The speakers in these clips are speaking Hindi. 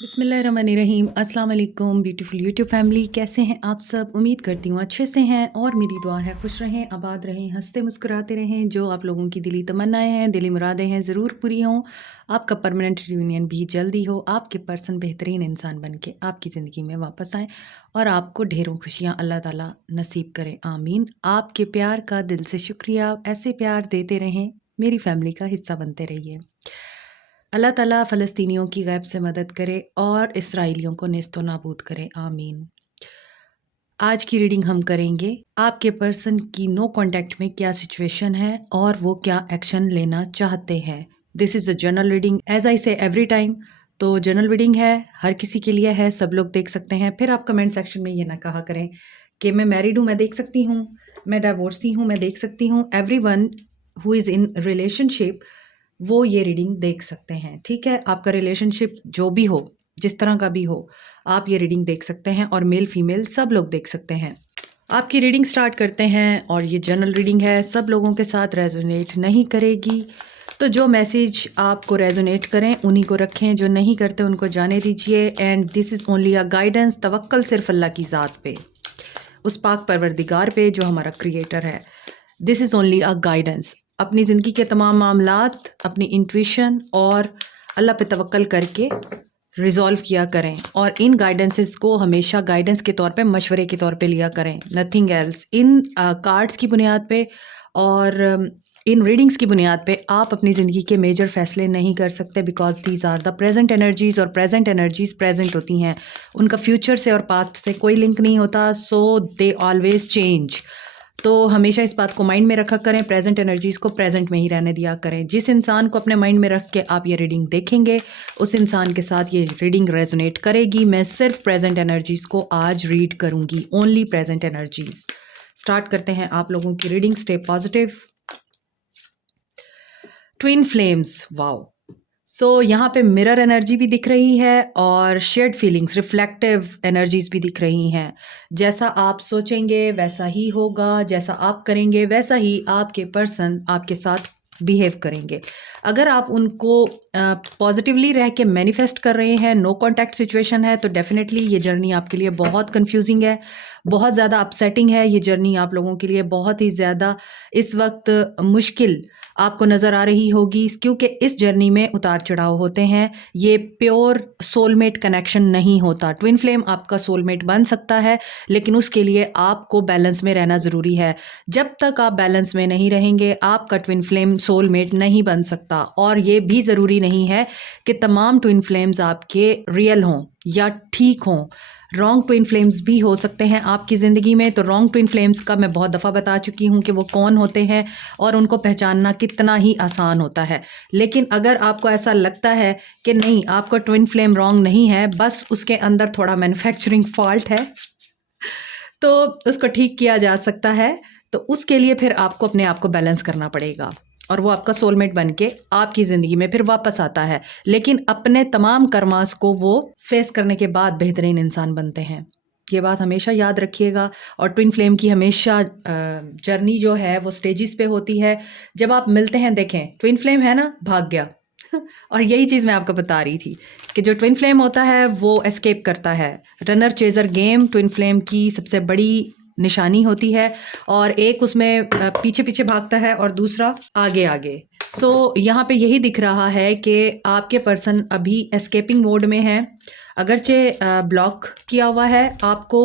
बिस्मिल्लाहिर्रहमानिर्रहीम। अस्सलाम वालेकुम ब्यूटीफुल यूट्यूब फैमिली, कैसे हैं आप सब? उम्मीद करती हूँ अच्छे से हैं और मेरी दुआ है खुश रहें, आबाद रहें, हंसते मुस्कुराते रहें। जो आप लोगों की दिली तमन्नाएं हैं, दिली मुरादें हैं, ज़रूर पूरी हों। आपका परमानेंट रियूनियन भी जल्दी हो, आपके पर्सन बेहतरीन इंसान बन के आपकी ज़िंदगी में वापस आएँ और आपको ढेरों खुशियाँ अल्लाह ताला नसीब करे, आमीन। आपके प्यार का दिल से शुक्रिया, ऐसे प्यार देते रहें, मेरी फैमिली का हिस्सा बनते रहिए। अल्लाह ताला फ़लस्तीनियों की गैब से मदद करे और इसराइलियों को नेस्तो नाबूद करे, आमीन। आज की रीडिंग हम करेंगे आपके पर्सन की नो कॉन्टैक्ट में क्या सिचुएशन है और वो क्या एक्शन लेना चाहते हैं। This is a general reading as I say every time. तो जनरल रीडिंग है, हर किसी के लिए है, सब लोग देख सकते हैं। फिर आप कमेंट सेक्शन में ये ना कहा करें कि मैं मैरिड हूँ, मैं देख सकती हूँ, मैं डाइवोर्सी हूँ, मैं देख सकती हूँ। Everyone who is in relationship वो ये रीडिंग देख सकते हैं, ठीक है? आपका रिलेशनशिप जो भी हो, जिस तरह का भी हो, आप ये रीडिंग देख सकते हैं और मेल फीमेल सब लोग देख सकते हैं। आपकी रीडिंग स्टार्ट करते हैं और ये जनरल रीडिंग है, सब लोगों के साथ रेजोनेट नहीं करेगी। तो जो मैसेज आपको रेजोनेट करें उन्हीं को रखें, जो नहीं करते उनको जाने दीजिए। And this is only a guidance, तवक्कल सिर्फ अल्लाह की ज़ात पे, उस पाक परवरदिगार पे जो हमारा क्रिएटर है। This is only a guidance. अपनी ज़िंदगी के तमाम मामलात अपनी इंट्यूशन और अल्लाह पे तवक्कल करके रिज़ॉल्व किया करें और इन गाइडेंसेस को हमेशा गाइडेंस के तौर पे, मशवरे के तौर पे लिया करें, नथिंग एल्स। इन कार्ड्स की बुनियाद पे और इन रीडिंग्स की बुनियाद पे आप अपनी ज़िंदगी के मेजर फैसले नहीं कर सकते, because these are the present energies और प्रेजेंट एनर्जीज़ प्रेजेंट होती हैं, उनका फ्यूचर से और पास्ट से कोई लिंक नहीं होता। सो दे ऑलवेज चेंज। तो हमेशा इस बात को माइंड में रखा करें, प्रेजेंट एनर्जीज़ को प्रेजेंट में ही रहने दिया करें। जिस इंसान को अपने माइंड में रख के आप ये रीडिंग देखेंगे, उस इंसान के साथ ये रीडिंग रेजोनेट करेगी। मैं सिर्फ प्रेजेंट एनर्जीज़ को आज रीड करूंगी, ओनली प्रेजेंट एनर्जीज़। स्टार्ट करते हैं आप लोगों की reading. Stay positive. Twin flames, wow. So यहाँ पे मिरर एनर्जी भी दिख रही है और शेयर्ड फीलिंग्स, रिफ्लेक्टिव एनर्जीज भी दिख रही हैं। जैसा आप सोचेंगे वैसा ही होगा, जैसा आप करेंगे वैसा ही आपके पर्सन आपके साथ बिहेव करेंगे। अगर आप उनको पॉजिटिवली रह के मैनिफेस्ट कर रहे हैं, नो कॉन्टैक्ट सिचुएशन है, तो डेफिनेटली ये जर्नी आपके लिए बहुत कंफ्यूजिंग है, बहुत ज़्यादा अपसेटिंग है। ये जर्नी आप लोगों के लिए बहुत ही ज़्यादा इस वक्त मुश्किल आपको नज़र आ रही होगी, क्योंकि इस जर्नी में उतार चढ़ाव होते हैं। ये प्योर सोलमेट कनेक्शन नहीं होता। ट्विन फ्लेम आपका सोलमेट बन सकता है, लेकिन उसके लिए आपको बैलेंस में रहना ज़रूरी है। जब तक आप बैलेंस में नहीं रहेंगे, आपका ट्विन फ्लेम सोलमेट नहीं बन सकता। और ये भी ज़रूरी नहीं है कि तमाम ट्विन फ्लेम्स आपके रियल हों या ठीक हों। रॉन्ग ट्विन फ्लेम्स भी हो सकते हैं आपकी ज़िंदगी में। तो रॉन्ग ट्विन फ्लेम्स का मैं बहुत दफ़ा बता चुकी हूँ कि वो कौन होते हैं और उनको पहचानना कितना ही आसान होता है। लेकिन अगर आपको ऐसा लगता है कि नहीं, आपका ट्विन फ्लेम रॉन्ग नहीं है, बस उसके अंदर थोड़ा मैन्युफैक्चरिंग फॉल्ट है, तो उसको ठीक किया जा सकता है। तो उसके लिए फिर आपको अपने आप को बैलेंस करना पड़ेगा और वो आपका सोलमेट बन के आपकी ज़िंदगी में फिर वापस आता है। लेकिन अपने तमाम कर्मास को वो फेस करने के बाद बेहतरीन इंसान बनते हैं। ये बात हमेशा याद रखिएगा। और ट्विन फ्लेम की हमेशा जर्नी जो है वो स्टेजेस पे होती है। जब आप मिलते हैं, देखें ट्विन फ्लेम है ना, भाग गया और यही चीज़ मैं आपको बता रही थी कि जो ट्विन फ्लेम होता है वो एस्केप करता है। Runner chaser game twin flame की सबसे बड़ी निशानी होती है और एक उसमें पीछे पीछे भागता है और दूसरा आगे आगे। सो यहाँ पे यही दिख रहा है कि आपके पर्सन अभी एस्केपिंग मोड में है। अगरचे ब्लॉक किया हुआ है आपको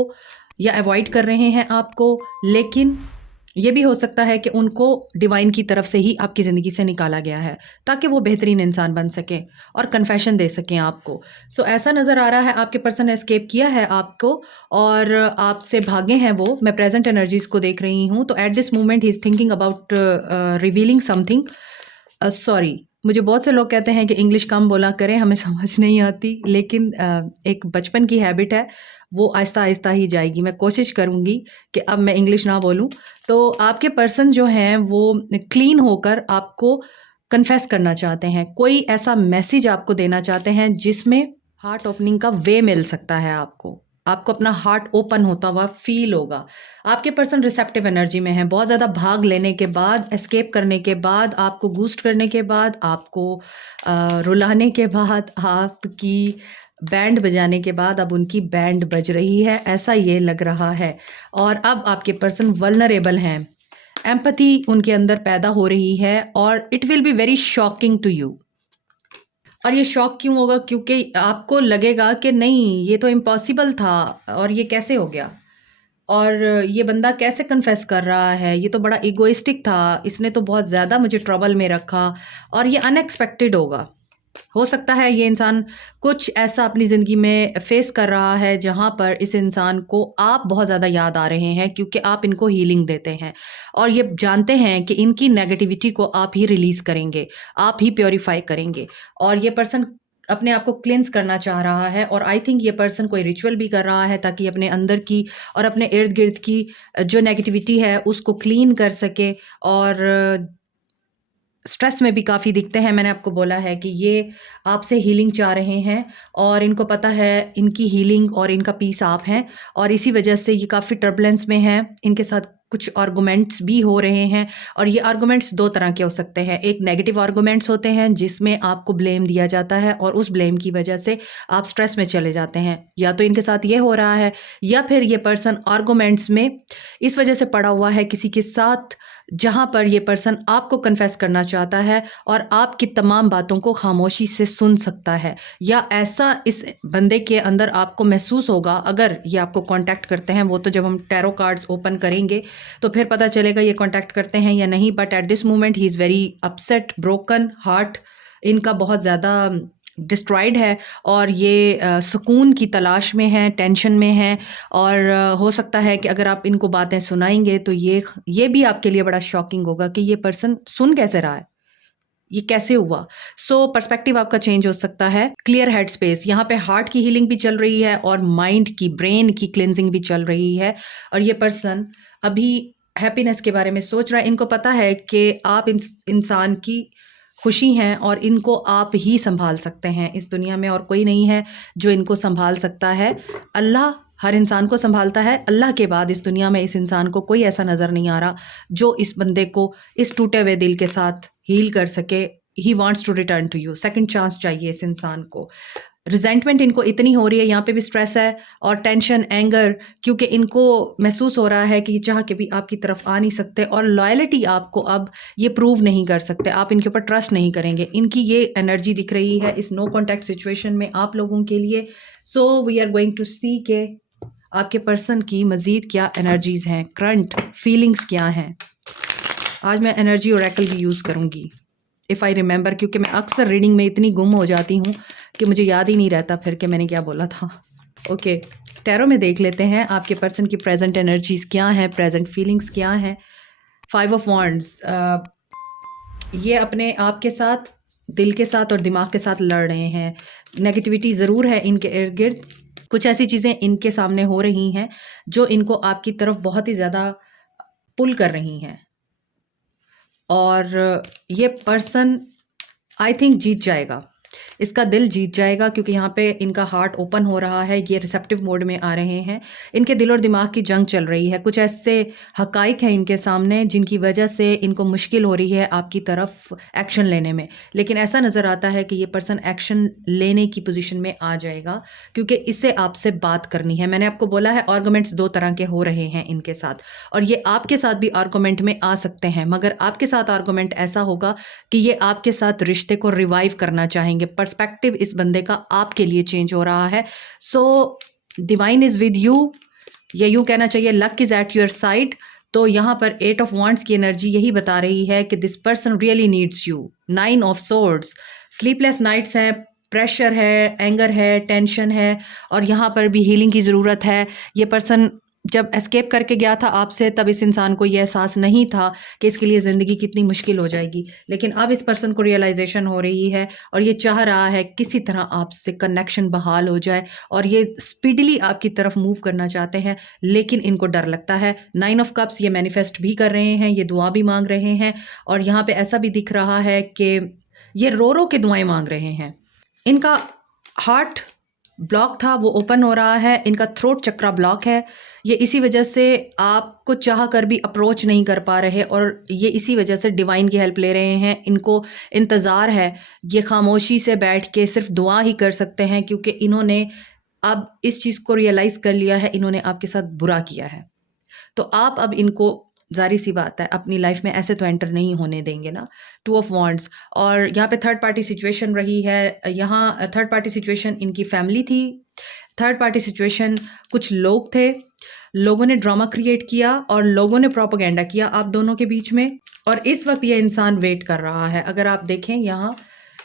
या अवॉइड कर रहे हैं आपको, लेकिन ये भी हो सकता है कि उनको डिवाइन की तरफ से ही आपकी ज़िंदगी से निकाला गया है ताकि वो बेहतरीन इंसान बन सकें और कन्फेशन दे सकें आपको। सो ऐसा नज़र आ रहा है आपके पर्सन ने एस्केप किया है आपको और आपसे भागे हैं वो। मैं प्रेजेंट एनर्जीज़ को देख रही हूँ, तो at this moment he is thinking about revealing something. Sorry, मुझे बहुत से लोग कहते हैं कि इंग्लिश कम बोला करें, हमें समझ नहीं आती, लेकिन एक बचपन की हैबिट है, वो आहिस्ता आहिस्ता ही जाएगी। मैं कोशिश करूँगी कि अब मैं इंग्लिश ना बोलूँ। तो आपके पर्सन जो हैं वो क्लीन होकर आपको कन्फेस करना चाहते हैं, कोई ऐसा मैसेज आपको देना चाहते हैं जिसमें हार्ट ओपनिंग का वे मिल सकता है आपको। आपको अपना हार्ट ओपन होता हुआ फ़ील होगा। आपके पर्सन रिसेप्टिव एनर्जी में है। बहुत ज़्यादा भाग लेने के बाद, एस्केप करने के बाद, आपको बूस्ट करने के बाद, आपको रुलाने के बाद, आपकी बैंड बजाने के बाद अब उनकी बैंड बज रही है, ऐसा ये लग रहा है। और अब आपके पर्सन वल्नरेबल हैं। एम्पैथी उनके अंदर पैदा हो रही है और it will be very shocking to you. और ये शॉक क्यों होगा? क्योंकि आपको लगेगा कि नहीं, ये तो इम्पॉसिबल था और ये कैसे हो गया? और ये बंदा कैसे कन्फेस कर रहा है? ये तो बड़ा इगोइस्टिक था, इसने तो बहुत ज़्यादा मुझे ट्रबल में रखा और ये अनएक्सपेक्टेड होगा। हो सकता है ये इंसान कुछ ऐसा अपनी ज़िंदगी में फेस कर रहा है जहाँ पर इस इंसान को आप बहुत ज़्यादा याद आ रहे हैं, क्योंकि आप इनको हीलिंग देते हैं और ये जानते हैं कि इनकी नेगेटिविटी को आप ही रिलीज़ करेंगे, आप ही प्योरीफाई करेंगे। और ये पर्सन अपने आप को क्लींस करना चाह रहा है और आई थिंक ये पर्सन कोई रिचुअल भी कर रहा है ताकि अपने अंदर की और अपने इर्द-गिर्द की जो नेगेटिविटी है उसको क्लीन कर सके। और स्ट्रेस में भी काफ़ी दिखते हैं। मैंने आपको बोला है कि ये आपसे हीलिंग चाह रहे हैं और इनको पता है इनकी हीलिंग और इनका पीस आप हैं और इसी वजह से ये काफ़ी टर्बुलेंस में हैं। इनके साथ कुछ आर्गुमेंट्स भी हो रहे हैं और ये आर्गुमेंट्स 2 तरह के हो सकते हैं। एक नेगेटिव आर्गुमेंट्स होते हैं जिसमें आपको ब्लेम दिया जाता है और उस ब्लेम की वजह से आप स्ट्रेस में चले जाते हैं। या तो इनके साथ ये हो रहा है या फिर ये पर्सन आर्गुमेंट्स में इस वजह से पड़ा हुआ है किसी के साथ जहाँ पर ये पर्सन आपको कन्फेस करना चाहता है और आपकी तमाम बातों को खामोशी से सुन सकता है। या ऐसा इस बंदे के अंदर आपको महसूस होगा, अगर ये आपको कांटेक्ट करते हैं, वो तो जब हम टैरो कार्ड्स ओपन करेंगे तो फिर पता चलेगा ये कांटेक्ट करते हैं या नहीं। But at this moment he is very upset, broken heart इनका बहुत ज़्यादा डिस्ट्रॉयड है और ये सुकून की तलाश में हैं, टेंशन में हैं। और हो सकता है कि अगर आप इनको बातें सुनाएँगे तो ये भी आपके लिए बड़ा शॉकिंग होगा कि ये पर्सन सुन कैसे रहा है? ये कैसे हुआ? सो पर्सपेक्टिव आपका चेंज हो सकता है। क्लियर हेड स्पेस, यहाँ पे हार्ट की हीलिंग भी चल रही है और माइंड की, ब्रेन की क्लींजिंग भी चल रही है। और ये पर्सन अभी हैप्पीनेस के बारे में सोच रहा है। इनको पता है कि आप इंसान की खुशी हैं और इनको आप ही सँभाल सकते हैं इस दुनिया में और कोई नहीं है जो इनको सँभाल सकता है। अल्लाह हर इंसान को सँभालता है। अल्लाह के बाद इस दुनिया में इस इंसान को कोई ऐसा नज़र नहीं आ रहा जो इस बंदे को इस टूटे हुए दिल के साथ हील कर सके। He wants to return to you. Second chance चाहिए इस इंसान को। रिज़ेंटमेंट इनको इतनी हो रही है, यहाँ पे भी स्ट्रेस है और टेंशन, एंगर, क्योंकि इनको महसूस हो रहा है कि चाह के भी आपकी तरफ आ नहीं सकते और लॉयल्टी आपको अब ये प्रूव नहीं कर सकते। आप इनके ऊपर ट्रस्ट नहीं करेंगे। इनकी ये एनर्जी दिख रही है इस नो कॉन्टैक्ट सिचुएशन में आप लोगों के लिए। So we are going to see के आपके पर्सन की मज़ीद क्या एनर्जीज़ हैं, करंट फीलिंग्स क्या हैं। आज मैं एनर्जी ओरेकल भी यूज़ करूँगी इफ़ आई रिमेंबर, क्योंकि मैं अक्सर रीडिंग में इतनी गुम हो जाती हूँ कि मुझे याद ही नहीं रहता फिर कि मैंने क्या बोला था। ओके, टैरो में देख लेते हैं आपके पर्सन की प्रेजेंट एनर्जीज़ क्या हैं, प्रेजेंट फीलिंग्स क्या हैं। 5 ऑफ वांड्स, ये अपने आप के साथ, दिल के साथ और दिमाग के साथ लड़ रहे हैं। नेगेटिविटी ज़रूर है इनके इर्द-गिर्द। कुछ ऐसी चीज़ें इनके सामने हो रही हैं जो इनको आपकी तरफ बहुत ही ज़्यादा पुल कर रही हैं और ये पर्सन आई थिंक जीत जाएगा। इसका दिल जीत जाएगा क्योंकि यहाँ पे इनका हार्ट ओपन हो रहा है। ये रिसेप्टिव मोड में आ रहे हैं। इनके दिल और दिमाग की जंग चल रही है। कुछ ऐसे हक़ाइक़ हैं इनके सामने जिनकी वजह से इनको मुश्किल हो रही है आपकी तरफ एक्शन लेने में। लेकिन ऐसा नज़र आता है कि ये पर्सन एक्शन लेने की पोजीशन में आ जाएगा क्योंकि इसे आपसे बात करनी है। मैंने आपको बोला है आर्गुमेंट्स 2 तरह के हो रहे हैं इनके साथ और ये आपके साथ भी आर्गुमेंट में आ सकते हैं, मगर आपके साथ आर्गुमेंट ऐसा होगा कि ये आपके साथ रिश्ते को रिवाइव करना चाहेंगे। पर्सपेक्टिव इस बंदे का आपके लिए चेंज हो रहा है। So divine is with you, या यूं कहना चाहिए luck is at your side. तो यहाँ पर 8 ऑफ वांड्स की एनर्जी यही बता रही है कि this person really needs you. 9 of swords, sleepless nights हैं, प्रेशर है, एंगर है, टेंशन है और यहाँ पर भी हीलिंग की ज़रूरत है। ये पर्सन जब एस्केप करके गया था आपसे तब इस इंसान को ये एहसास नहीं था कि इसके लिए ज़िंदगी कितनी मुश्किल हो जाएगी, लेकिन अब इस पर्सन को रियलाइजेशन हो रही है और ये चाह रहा है किसी तरह आपसे कनेक्शन बहाल हो जाए और ये स्पीडली आपकी तरफ मूव करना चाहते हैं, लेकिन इनको डर लगता है। 9 ऑफ कप्स ये मैनिफेस्ट भी कर रहे हैं, ये दुआ भी मांग रहे हैं और यहाँ पे ऐसा भी दिख रहा है कि ये रो रो के दुआएं मांग रहे हैं। इनका हार्ट ब्लॉक था वो ओपन हो रहा है, इनका थ्रोट चक्रा ब्लॉक है। ये इसी वजह से आपको चाह कर भी अप्रोच नहीं कर पा रहे और ये इसी वजह से डिवाइन की हेल्प ले रहे हैं। इनको इंतज़ार है, ये खामोशी से बैठ के सिर्फ़ दुआ ही कर सकते हैं क्योंकि इन्होंने अब इस चीज़ को रियलाइज़ कर लिया है, इन्होंने आपके साथ बुरा किया है। तो आप अब इनको ज़ाहिर-सी बात है अपनी लाइफ़ में ऐसे तो एंटर नहीं होने देंगे ना। टू ऑफ वांड्स और यहाँ पे थर्ड पार्टी सिचुएशन रही है। यहाँ थर्ड पार्टी सिचुएशन इनकी फैमिली थी। थर्ड पार्टी सिचुएशन कुछ लोग थे। लोगों ने ड्रामा क्रिएट किया और लोगों ने प्रोपेगेंडा किया आप दोनों के बीच में और इस वक़्त ये इंसान वेट कर रहा है। अगर आप देखें यहाँ,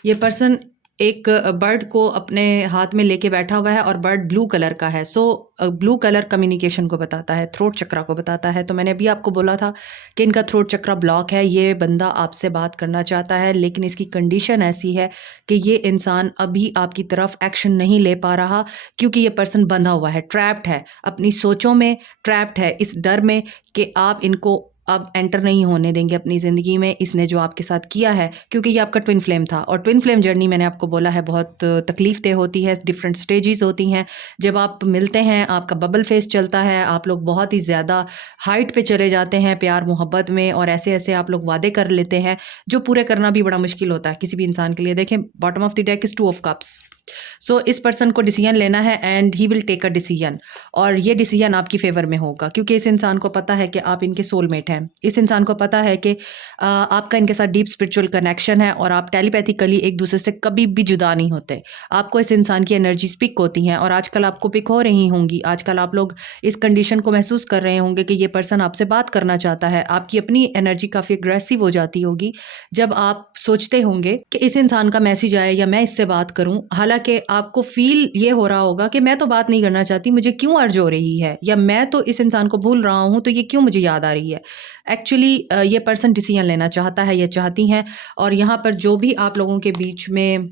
ये पर्सन एक बर्ड को अपने हाथ में लेके बैठा हुआ है और बर्ड ब्लू कलर का है। सो ब्लू कलर कम्युनिकेशन को बताता है, थ्रोट चक्रा को बताता है। तो मैंने अभी आपको बोला था कि इनका थ्रोट चक्रा ब्लॉक है। ये बंदा आपसे बात करना चाहता है लेकिन इसकी कंडीशन ऐसी है कि ये इंसान अभी आपकी तरफ एक्शन नहीं ले पा रहा क्योंकि ये पर्सन बंधा हुआ है, ट्रैप्ड है, अपनी सोचों में ट्रैप्ड है, इस डर में कि आप इनको अब एंटर नहीं होने देंगे अपनी ज़िंदगी में, इसने जो आपके साथ किया है क्योंकि ये आपका ट्विन फ्लेम था और ट्विन फ्लेम जर्नी मैंने आपको बोला है बहुत तकलीफ़देह होती है, डिफरेंट स्टेजेस होती हैं। जब आप मिलते हैं, आपका बबल फेस चलता है, आप लोग बहुत ही ज़्यादा हाइट पे चले जाते हैं प्यार मोहब्बत में और ऐसे-ऐसे आप लोग वादे कर लेते हैं, जो पूरे करना भी बड़ा मुश्किल होता है किसी भी इंसान के लिए। देखें bottom of the deck is 2 of cups. So इस पर्सन को डिसीजन लेना है and he will take a decision और ये डिसीजन आपकी फेवर में होगा क्योंकि इस इंसान को पता है कि आप इनके सोलमेट हैं। इस इंसान को पता है कि आपका इनके साथ डीप स्पिरिचुअल कनेक्शन है और आप टेलीपैथिकली एक दूसरे से कभी भी जुदा नहीं होते। आपको इस इंसान की एनर्जीज पिक होती हैं और आजकल आपको पिक हो रही होंगी। आजकल आप लोग इस कंडीशन को महसूस कर रहे होंगे कि ये पर्सन आपसे बात करना चाहता है। आपकी अपनी एनर्जी काफ़ी अग्रेसिव हो जाती होगी जब आप सोचते होंगे कि इस इंसान का मैसेज आए या मैं इससे बात करूं, हालांकि आपको फील ये हो रहा होगा कि मैं तो बात नहीं करना चाहती, मुझे क्यों अर्ज हो रही है या मैं तो इस इंसान को भूल रहा हूं तो ये क्यों मुझे याद आ रही है। एक्चुअली ये पर्सन डिसीजन लेना चाहता है या चाहती हैं और यहाँ पर जो भी आप लोगों के बीच में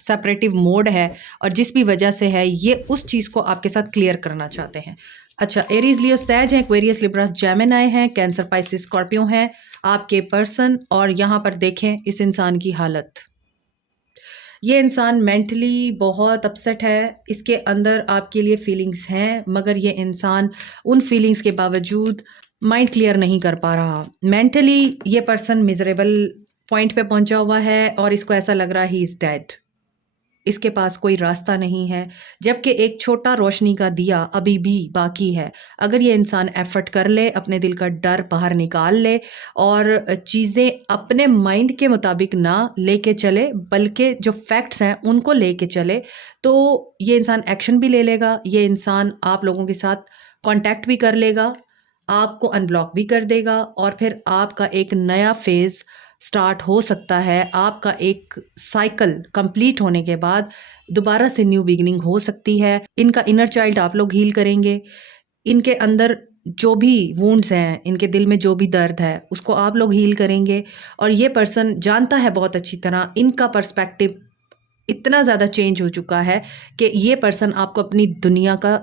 सेपरेटिव मोड है और जिस भी वजह से है ये उस चीज़ को आपके साथ क्लियर करना चाहते हैं। अच्छा, एरीज लियो सैज हैं, एक्वेरियस लिब्रा जेमिनी हैं, कैंसर पाइसिस स्कॉर्पियो हैं आपके पर्सन। और यहाँ पर देखें इस इंसान की हालत, ये इंसान मेंटली बहुत अपसेट है, इसके अंदर आपके लिए फीलिंग्स हैं मगर ये इंसान उन फीलिंग्स के बावजूद माइंड क्लियर नहीं कर पा रहा। मेंटली ये पर्सन मिजरेबल पॉइंट पे पहुंचा हुआ है और इसको ऐसा लग रहा है ही इज़ डेड, इसके पास कोई रास्ता नहीं है, जबकि एक छोटा रोशनी का दिया अभी भी बाकी है। अगर ये इंसान एफ़र्ट कर ले, अपने दिल का डर बाहर निकाल ले और चीज़ें अपने माइंड के मुताबिक ना लेके चले, बल्कि जो फैक्ट्स हैं, उनको लेके चले, तो ये इंसान एक्शन भी ले लेगा। ये इंसान आप लोगों के साथ कॉन्टैक्ट भी कर लेगा, आपको अनब्लॉक भी कर देगा और फिर आपका एक नया फ़ेज़ स्टार्ट हो सकता है। आपका एक साइकिल कंप्लीट होने के बाद दोबारा से न्यू बिगिनिंग हो सकती है। इनका इनर चाइल्ड आप लोग हील करेंगे। इनके अंदर जो भी वुंड्स हैं, इनके दिल में जो भी दर्द है, उसको आप लोग हील करेंगे और ये पर्सन जानता है बहुत अच्छी तरह, इनका पर्सपेक्टिव इतना ज़्यादा चेंज हो चुका है कि ये पर्सन आपको अपनी दुनिया का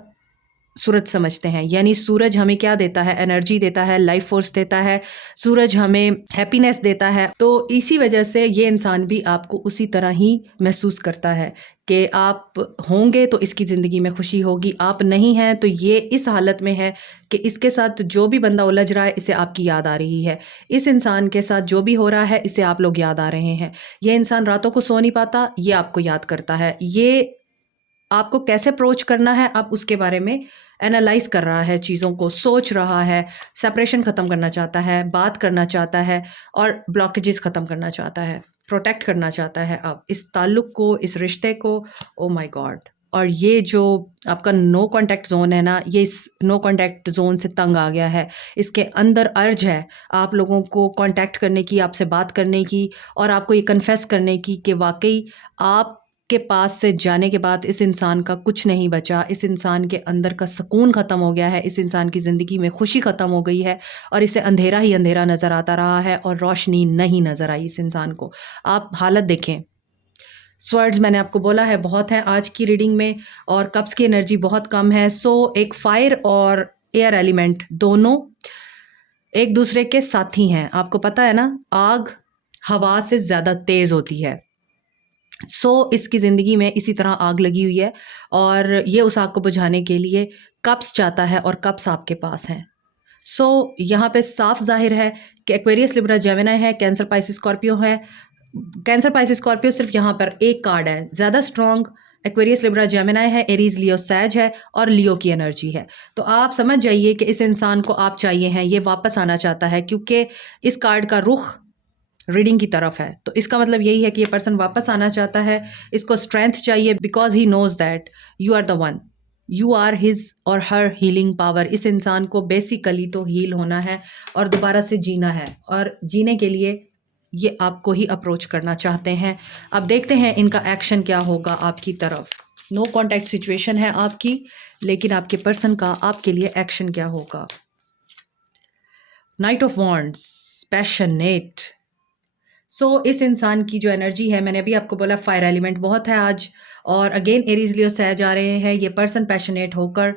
सूरज समझते हैं। यानी सूरज हमें क्या देता है? एनर्जी देता है, लाइफ फोर्स देता है, सूरज हमें हैप्पीनेस देता है। तो इसी वजह से ये इंसान भी आपको उसी तरह ही महसूस करता है कि आप होंगे तो इसकी ज़िंदगी में खुशी होगी, आप नहीं हैं तो ये इस हालत में है कि इसके साथ जो भी बंदा उलझ रहा है इसे आपकी याद आ रही है। इस इंसान के साथ जो भी हो रहा है इसे आप लोग याद आ रहे हैं। ये इंसान रातों को सो नहीं पाता, ये आपको याद करता है। ये आपको कैसे अप्रोच करना है, आप उसके बारे में एनालाइज़ कर रहा है, चीज़ों को सोच रहा है, सेपरेशन ख़त्म करना चाहता है, बात करना चाहता है और ब्लॉकेजेस ख़त्म करना चाहता है, प्रोटेक्ट करना चाहता है अब इस ताल्लुक़ को, इस रिश्ते को। Oh my God! और ये जो आपका नो कॉन्टैक्ट ज़ोन है ना, ये इस नो कॉन्टैक्ट ज़ोन से तंग आ गया है। इसके अंदर अर्ज है आप लोगों को कॉन्टैक्ट करने की, आपसे बात करने की और आपको ये कन्फेस करने की कि वाक़ई आप के पास से जाने के बाद इस इंसान का कुछ नहीं बचा, इस इंसान के अंदर का सुकून ख़त्म हो गया है, इस इंसान की ज़िंदगी में खुशी ख़त्म हो गई है और इसे अंधेरा ही अंधेरा नज़र आता रहा है और रोशनी नहीं नज़र आई इस इंसान को। आप हालत देखें, स्वर्ड्स मैंने आपको बोला है बहुत हैं आज की रीडिंग में और कप्स की एनर्जी बहुत कम है। सो एक फायर और एयर एलिमेंट दोनों एक दूसरे के साथी हैं। आपको पता है ना, आग हवा से ज़्यादा तेज़ होती है। इसकी ज़िंदगी में इसी तरह आग लगी हुई है और ये उस आग को बुझाने के लिए कप्स चाहता है और कप्स आपके पास हैं। यहाँ पे साफ ज़ाहिर है कि एक्वेरियस, लिब्रा, जेमिनी है, कैंसर, पाइसिस, स्कॉर्पियो है। कैंसर, पाइसिस, स्कॉर्पियो सिर्फ यहाँ पर एक कार्ड है, ज़्यादा स्ट्रॉन्ग एक्वेरियस, लिब्रा, जेमिनी है, एरीज, लियो, सैज है और लियो की एनर्जी है। तो आप समझ जाइए कि इस इंसान को आप चाहिए हैं, ये वापस आना चाहता है क्योंकि इस कार्ड का रुख रीडिंग की तरफ है। तो इसका मतलब यही है कि ये पर्सन वापस आना चाहता है, इसको स्ट्रेंथ चाहिए because he knows that you are the one, you are his और हर हीलिंग पावर। इस इंसान को बेसिकली तो हील होना है और दोबारा से जीना है, और जीने के लिए ये आपको ही अप्रोच करना चाहते हैं। अब देखते हैं इनका एक्शन क्या होगा आपकी तरफ। नो कॉन्टैक्ट सिचुएशन है आपकी, लेकिन आपके पर्सन का आपके लिए एक्शन क्या होगा। Night of wands, passionate. इस इंसान की जो एनर्जी है, मैंने अभी आपको बोला फायर एलिमेंट बहुत है आज, और अगेन एरीज, लियो, सैज आ रहे हैं। ये पर्सन पैशनेट होकर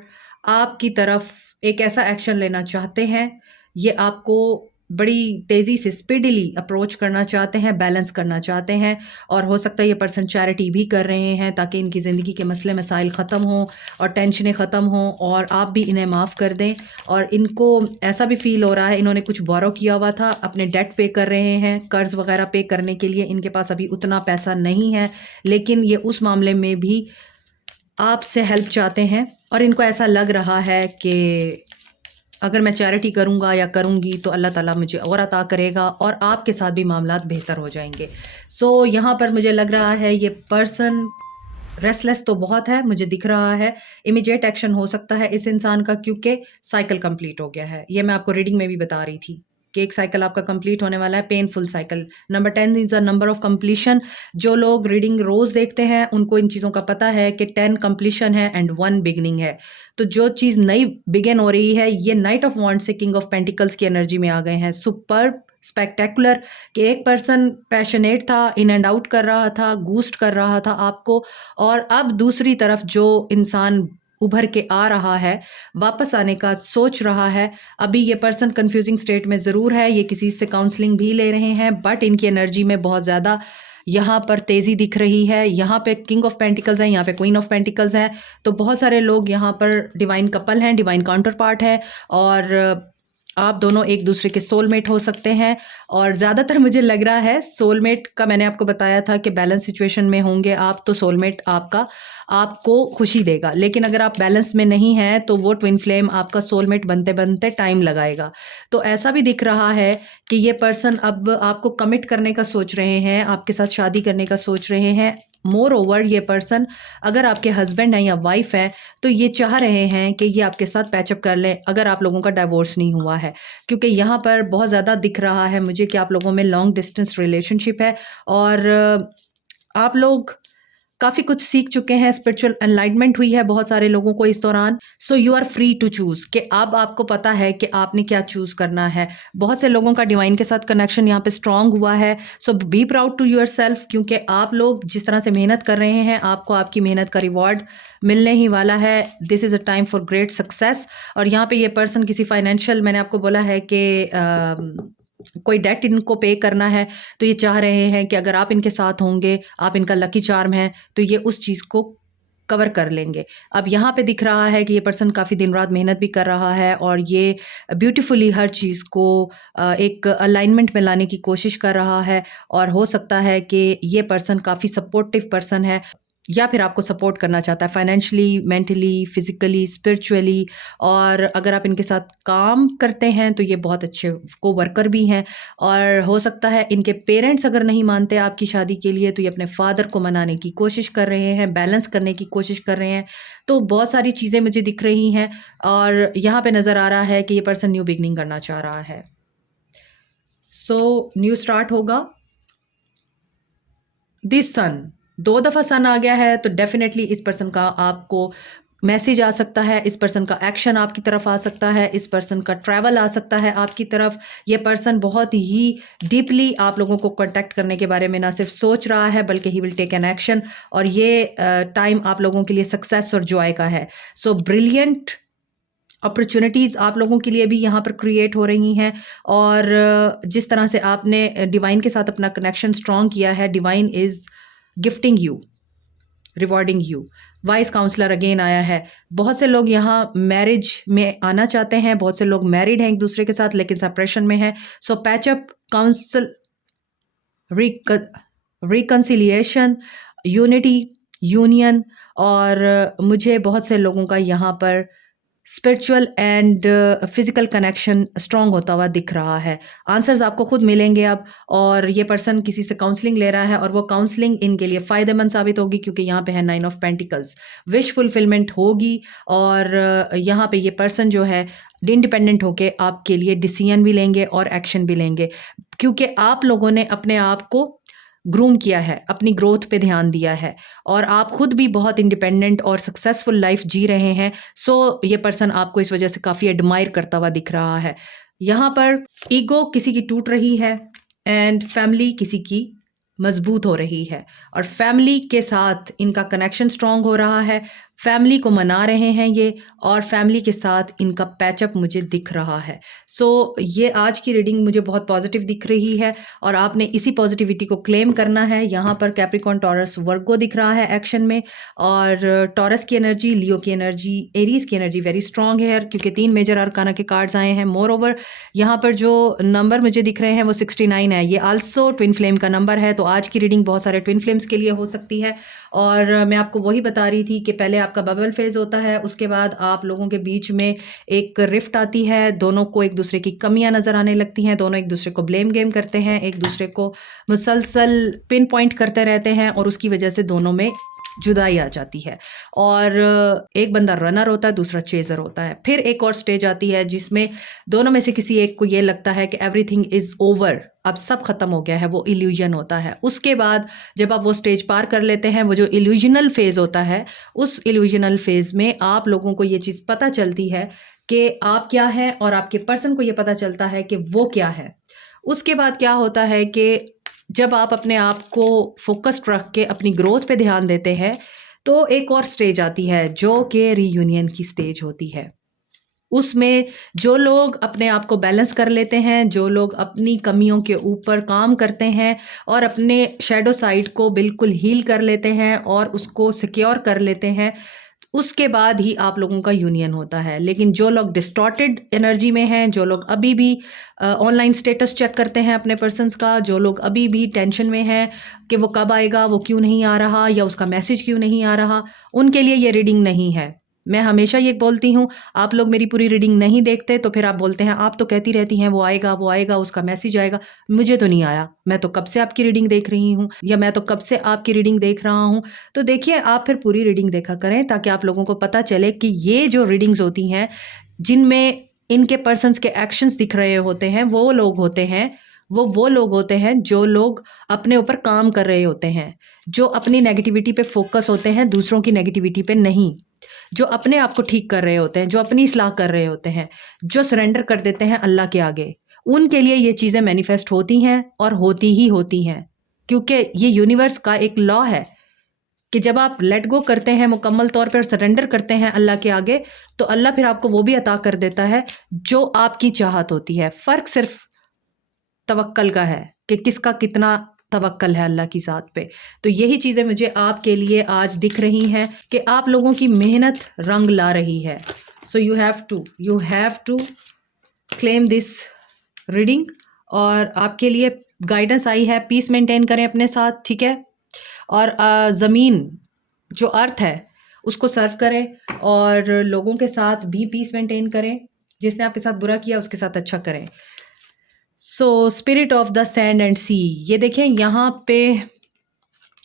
आपकी तरफ एक ऐसा एक्शन लेना चाहते हैं, ये आपको बड़ी तेज़ी से स्पीडिली अप्रोच करना चाहते हैं, बैलेंस करना चाहते हैं, और हो सकता है ये पर्सन चैरिटी भी कर रहे हैं ताकि इनकी ज़िंदगी के मसले मसाइल ख़त्म हों और टेंशनें ख़त्म हों और आप भी इन्हें माफ़ कर दें। और इनको ऐसा भी फ़ील हो रहा है इन्होंने कुछ बोरो किया हुआ था, अपने डेट पे कर रहे हैं, कर्ज़ वग़ैरह पे करने के लिए इनके पास अभी उतना पैसा नहीं है, लेकिन ये उस मामले में भी आपसे हेल्प चाहते हैं। और इनको ऐसा लग रहा है कि अगर मैं चैरिटी करूँगा या करूँगी तो अल्लाह ताला मुझे और अता करेगा और आपके साथ भी मामलात बेहतर हो जाएंगे। यहाँ पर मुझे लग रहा है ये पर्सन रेस्टलेस तो बहुत है, मुझे दिख रहा है। इमीडिएट एक्शन हो सकता है इस इंसान का क्योंकि साइकिल कंप्लीट हो गया है। ये मैं आपको रीडिंग में भी बता रही थी कि एक साइकिल आपका कंप्लीट होने वाला है, painful cycle. Number 10 is a number of completion. जो लोग रीडिंग रोज़ देखते हैं उनको इन चीज़ों का पता है कि 10 कंप्लीशन है एंड 1 बिगिनिंग है। तो जो चीज़ नई बिगिन हो रही है, ये नाइट ऑफ वॉन्ड्स से किंग ऑफ पेंटिकल्स की एनर्जी में आ गए हैं। सुपर्ब, स्पेक्टेकुलर कि एक पर्सन पैशनेट था, इन एंड आउट कर रहा था, बूस्ट कर रहा था आपको, और अब दूसरी तरफ जो इंसान उभर के आ रहा है, वापस आने का सोच रहा है। अभी ये पर्सन कंफ्यूजिंग स्टेट में ज़रूर है, ये किसी से काउंसलिंग भी ले रहे हैं, बट इनकी एनर्जी में बहुत ज़्यादा यहाँ पर तेज़ी दिख रही है। यहाँ पे किंग ऑफ पेंटिकल्स है, यहाँ पे क्वीन ऑफ पेंटिकल्स है। तो बहुत सारे लोग यहाँ पर डिवाइन कपल हैं, डिवाइन काउंटर पार्ट है, और आप दोनों एक दूसरे के सोलमेट हो सकते हैं। और ज़्यादातर मुझे लग रहा है सोलमेट का, मैंने आपको बताया था कि बैलेंस सिचुएशन में होंगे आप तो सोलमेट आपका आपको खुशी देगा, लेकिन अगर आप बैलेंस में नहीं हैं तो वो ट्विन फ्लेम आपका सोलमेट बनते बनते टाइम लगाएगा। तो ऐसा भी दिख रहा है कि ये पर्सन अब आपको कमिट करने का सोच रहे हैं, आपके साथ शादी करने का सोच रहे हैं। मोर ओवर ये पर्सन अगर आपके हस्बैंड हैं या वाइफ है तो ये चाह रहे हैं कि ये आपके साथ पैचअप कर लें अगर आप लोगों का डाइवोर्स नहीं हुआ है, क्योंकि यहाँ पर बहुत ज़्यादा दिख रहा है मुझे कि आप लोगों में लॉन्ग डिस्टेंस रिलेशनशिप है, और आप लोग काफ़ी कुछ सीख चुके हैं, स्पिरिचुअल एनलाइटमेंट हुई है बहुत सारे लोगों को इस दौरान। You are free to choose कि अब आपको पता है कि आपने क्या चूज़ करना है। बहुत से लोगों का डिवाइन के साथ कनेक्शन यहाँ पे स्ट्रांग हुआ है। बी प्राउड टू योरसेल्फ, क्योंकि आप लोग जिस तरह से मेहनत कर रहे हैं आपको आपकी मेहनत का रिवॉर्ड मिलने ही वाला है। This is a time for great success. और यहाँ पे ये पर्सन किसी फाइनेंशियल, मैंने आपको बोला है कि कोई डेट इनको पे करना है, तो ये चाह रहे हैं कि अगर आप इनके साथ होंगे, आप इनका लकी चार्म हैं, तो ये उस चीज़ को कवर कर लेंगे। अब यहाँ पे दिख रहा है कि ये पर्सन काफ़ी दिन रात मेहनत भी कर रहा है और ये ब्यूटीफुली हर चीज़ को एक अलाइनमेंट में लाने की कोशिश कर रहा है, और हो सकता है कि ये पर्सन काफ़ी सपोर्टिव पर्सन है या फिर आपको सपोर्ट करना चाहता है फाइनेंशियली, मेंटली, फिजिकली, स्पिरिचुअली। और अगर आप इनके साथ काम करते हैं तो ये बहुत अच्छे को वर्कर भी हैं, और हो सकता है इनके पेरेंट्स अगर नहीं मानते आपकी शादी के लिए तो ये अपने फादर को मनाने की कोशिश कर रहे हैं, बैलेंस करने की कोशिश कर रहे हैं। तो बहुत सारी चीज़ें मुझे दिख रही हैं, और यहाँ पे नज़र आ रहा है कि ये पर्सन न्यू बिगनिंग करना चाह रहा है। न्यू स्टार्ट होगा। दिस सन, 2 दफ़ा सन आ गया है, तो डेफ़िनेटली इस पर्सन का आपको मैसेज आ सकता है, इस पर्सन का एक्शन आपकी तरफ आ सकता है, इस पर्सन का ट्रैवल आ सकता है आपकी तरफ। ये पर्सन बहुत ही डीपली आप लोगों को कॉन्टैक्ट करने के बारे में ना सिर्फ सोच रहा है बल्कि he will take an action, और ये टाइम आप लोगों के लिए सक्सेस और जॉय का है। ब्रिलियंट अपॉर्चुनिटीज़ आप लोगों के लिए भी यहाँ पर क्रिएट हो रही हैं, और जिस तरह से आपने डिवाइन के साथ अपना कनेक्शन स्ट्रॉन्ग किया है, divine is gifting you, rewarding you. Wise counsellor again आया है। बहुत से लोग यहाँ मैरिज में आना चाहते हैं, बहुत से लोग मैरिड हैं एक दूसरे के साथ लेकिन सेपरेशन में हैं। So patch up, counsel, reconciliation, unity, union. और मुझे बहुत से लोगों का यहाँ पर spiritual and physical connection strong होता हुआ दिख रहा है। आंसर्स आपको खुद मिलेंगे अब। और ये पर्सन किसी से काउंसलिंग ले रहा है और वो काउंसलिंग इनके लिए फ़ायदेमंद साबित होगी क्योंकि यहाँ पे है 9 ऑफ पेंटिकल्स। विश फुलफिलमेंट होगी और यहाँ पे ये पर्सन जो है इंडिपेंडेंट होके आपके लिए डिसीजन भी लेंगे और एक्शन भी लेंगे क्योंकि आप लोगों ने अपने आप को ग्रूम किया है, अपनी ग्रोथ पे ध्यान दिया है और आप खुद भी बहुत इंडिपेंडेंट और सक्सेसफुल लाइफ जी रहे हैं। सो ये पर्सन आपको इस वजह से काफ़ी एडमायर करता हुआ दिख रहा है। यहाँ पर ईगो किसी की टूट रही है एंड फैमिली किसी की मजबूत हो रही है और फैमिली के साथ इनका कनेक्शन स्ट्रांग हो रहा है। फैमिली को मना रहे हैं ये और फैमिली के साथ इनका पैचअप मुझे दिख रहा है। सो ये आज की रीडिंग मुझे बहुत पॉजिटिव दिख रही है और आपने इसी पॉजिटिविटी को क्लेम करना है। यहाँ पर कैप्रिकॉर्न, टॉरस, वर्गो दिख रहा है एक्शन में और टॉरस की एनर्जी, लियो की एनर्जी, एरीज की एनर्जी वेरी स्ट्रांग है क्योंकि 3 मेजर अरकाना के कार्ड्स आए हैं। मोर ओवर यहाँ पर जो नंबर मुझे दिख रहे हैं वो 69 है। ये आल्सो ट्विन फ्लेम का नंबर है। तो आज की रीडिंग बहुत सारे ट्विन फ्लेम्स के लिए हो सकती है और मैं आपको वही बता रही थी कि पहले आपका बबल फेज होता है, उसके बाद आप लोगों के बीच में एक रिफ्ट आती है, दोनों को एक दूसरे की कमियां नजर आने लगती हैं, दोनों एक दूसरे को ब्लेम गेम करते हैं, एक दूसरे को मुसलसल पिन पॉइंट करते रहते हैं और उसकी वजह से दोनों में जुदाई आ जाती है और एक बंदा रनर होता है, दूसरा चेजर होता है। फिर एक और स्टेज आती है जिसमें दोनों में से किसी एक को ये लगता है कि एवरीथिंग इज ओवर, अब सब खत्म हो गया है, वो इल्यूजन होता है। उसके बाद जब आप वो स्टेज पार कर लेते हैं, वो जो इल्यूजनल फेज होता है, उस इल्यूजनल फेज में आप लोगों को ये चीज़ पता चलती है कि आप क्या हैं और आपके पर्सन को ये पता चलता है कि वो क्या है। उसके बाद क्या होता है कि जब आप अपने आप को फोकस्ड रख के अपनी ग्रोथ पे ध्यान देते हैं तो एक और स्टेज आती है जो कि रीयूनियन की स्टेज होती है। उसमें जो लोग अपने आप को बैलेंस कर लेते हैं, जो लोग अपनी कमियों के ऊपर काम करते हैं और अपने शैडो साइड को बिल्कुल हील कर लेते हैं और उसको सिक्योर कर लेते हैं, उसके बाद ही आप लोगों का यूनियन होता है। लेकिन जो लोग डिस्टॉर्टेड एनर्जी में हैं, जो लोग अभी भी ऑनलाइन स्टेटस चेक करते हैं अपने पर्सन्स का, जो लोग अभी भी टेंशन में हैं कि वो कब आएगा, वो क्यों नहीं आ रहा या उसका मैसेज क्यों नहीं आ रहा, उनके लिए ये रीडिंग नहीं है। मैं हमेशा ये बोलती हूँ, आप लोग मेरी पूरी रीडिंग नहीं देखते तो फिर आप बोलते हैं आप तो कहती रहती हैं वो आएगा, उसका मैसेज आएगा। मुझे तो नहीं आया, मैं तो कब से आपकी रीडिंग देख रही हूँ या मैं तो कब से आपकी रीडिंग देख रहा हूँ। तो देखिए, आप फिर पूरी रीडिंग देखा करें ताकि आप लोगों को पता चले कि ये जो रीडिंग्स होती हैं जिनमें इनके पर्सन्स के एक्शंस दिख रहे होते हैं, वो लोग होते हैं, वो लोग होते हैं जो लोग अपने ऊपर काम कर रहे होते हैं, जो अपनी नेगेटिविटी पे फोकस होते हैं, दूसरों की नेगेटिविटी पे नहीं, जो अपने आप को ठीक कर रहे होते हैं, जो अपनी इस्लाह कर रहे होते हैं, जो सरेंडर कर देते हैं अल्लाह के आगे। उनके लिए ये चीज़ें मैनिफेस्ट होती हैं और होती ही होती हैं क्योंकि ये यूनिवर्स का एक लॉ है कि जब आप लेट गो करते हैं, मुकम्मल तौर पर सरेंडर करते हैं अल्लाह के आगे, तो अल्लाह फिर आपको वो भी अता कर देता है जो आपकी चाहत होती है। फ़र्क सिर्फ तवक्कल का है कि किसका कितना तवक्कल है अल्लाह की ज़ात पे। तो यही चीज़ें मुझे आपके लिए आज दिख रही हैं कि आप लोगों की मेहनत रंग ला रही है। So you have to claim this reading और आपके लिए गाइडेंस आई है, पीस मेंटेन करें अपने साथ, ठीक है? और ज़मीन जो अर्थ है उसको सर्व करें और लोगों के साथ भी पीस मेंटेन करें। जिसने आपके साथ बुरा किया उसके साथ अच्छा करें। So spirit of the sand and sea, ये देखें यहाँ पे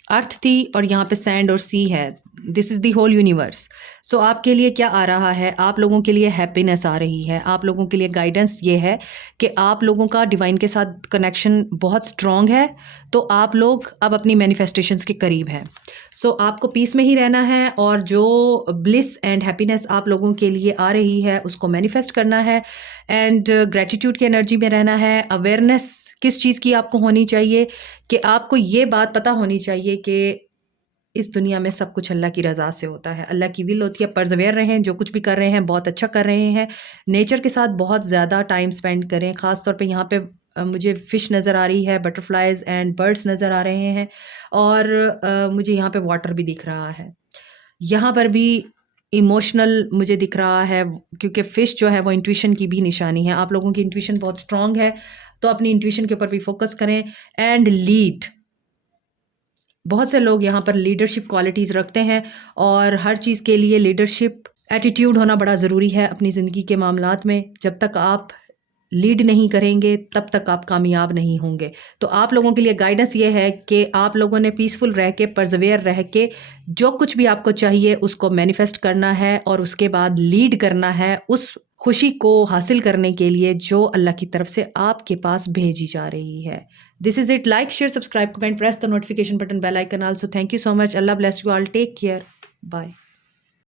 अर्थ थी और यहाँ पे सैंड और सी है। This is the whole universe. So आपके लिए क्या आ रहा है? आप लोगों के लिए हैप्पीनेस आ रही है, आप लोगों के लिए गाइडेंस ये है कि आप लोगों का डिवाइन के साथ कनेक्शन बहुत स्ट्रॉन्ग है, तो आप लोग अब अपनी मैनिफेस्टेशंस के करीब हैं। सो आपको पीस में ही रहना है और जो ब्लिस एंड हैप्पीनेस आप लोगों के लिए आ रही है उसको मैनिफेस्ट करना है एंड ग्रैटिट्यूड की एनर्जी में रहना है। अवेयरनेस किस चीज़ की आपको होनी चाहिए कि आपको ये बात पता होनी चाहिए कि इस दुनिया में सब कुछ अल्लाह की रज़ा से होता है, अल्लाह की विल होती है। परसेवेयर रहें, जो कुछ भी कर रहे हैं बहुत अच्छा कर रहे हैं। नेचर के साथ बहुत ज़्यादा टाइम स्पेंड करें, ख़ास तौर पे यहाँ पे मुझे फ़िश नज़र आ रही है, बटरफ्लाइज़ एंड बर्ड्स नज़र आ रहे हैं और मुझे यहाँ पे वाटर भी दिख रहा है। यहाँ पर भी इमोशनल मुझे दिख रहा है क्योंकि फ़िश जो है वो इंट्यूशन की भी निशानी है। आप लोगों की इंट्यूशन बहुत स्ट्रॉन्ग है, तो अपनी इंट्यूशन के ऊपर भी फ़ोकस करें एंड लीड। बहुत से लोग यहाँ पर लीडरशिप क्वालिटीज़ रखते हैं और हर चीज़ के लिए लीडरशिप एटीट्यूड होना बड़ा ज़रूरी है अपनी ज़िंदगी के मामलात में। जब तक आप लीड नहीं करेंगे तब तक आप कामयाब नहीं होंगे। तो आप लोगों के लिए गाइडेंस ये है कि आप लोगों ने पीसफुल रह के, परसेवेयर रह के जो कुछ भी आपको चाहिए उसको मैनिफेस्ट करना है और उसके बाद लीड करना है उस खुशी को हासिल करने के लिए जो अल्लाह की तरफ से आपके पास भेजी जा रही है। This is it. Like, share, subscribe, comment, press the notification button, bell icon also. Thank you so much. Allah bless you all. Take care. Bye.